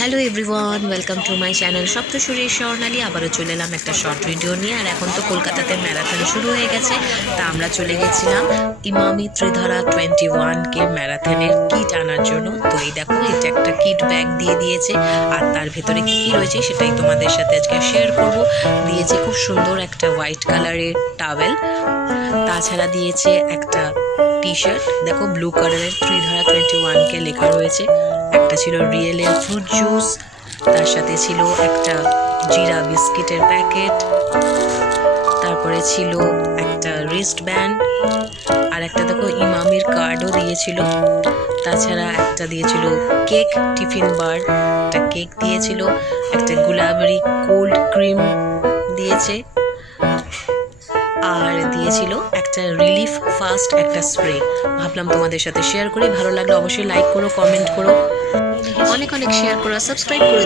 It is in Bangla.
Hello everyone, welcome to my channel Saptasuri Swarnali. আবারও চলে এলাম একটা শর্ট ভিডিও নিয়ে। আর এখন তো কলকাতাতে ম্যারাথন শুরু হয়ে গেছে, তা আমরা চলে গেছিলাম ইমামি ত্রিধারা 21K ম্যারাথনের কিট আনার জন্য। তো এই দেখো, এটা একটা কিট ব্যাগ দিয়ে দিয়েছে, আর তার ভেতরে কী কী রয়েছে সেটাই তোমাদের সাথে আজকে শেয়ার করব। দিয়েছে খুব সুন্দর একটা হোয়াইট কালারের টাওয়েল, তাছাড়া দিয়েছে একটা টি শার্ট, দেখো ব্লু কালারের ত্রিধারা 21K লেখা রয়েছে। একটা ছিল রিয়েলের ফ্রুট জুস, তার সাথে ছিল একটা জিরা বিস্কিটের প্যাকেট, তারপরে ছিল একটা রিস্ট ব্যান্ড, আর একটা দেখো ইমামির কার্ডও দিয়েছিল। তাছাড়া একটা দিয়েছিল কেক, টিফিন বার, একটা কেক দিয়েছিল, একটা গুলাবরি কোল্ড ক্রিম দিয়েছে, আর দিয়েছিল একটা রিলিফ ফাস্ট একটা স্প্রে। ভাবলাম তোমাদের সাথে শেয়ার করি, ভালো লাগলে অবশ্যই লাইক করো, কমেন্ট করো, অনেক অনেক শেয়ার করো, সাবস্ক্রাইব করে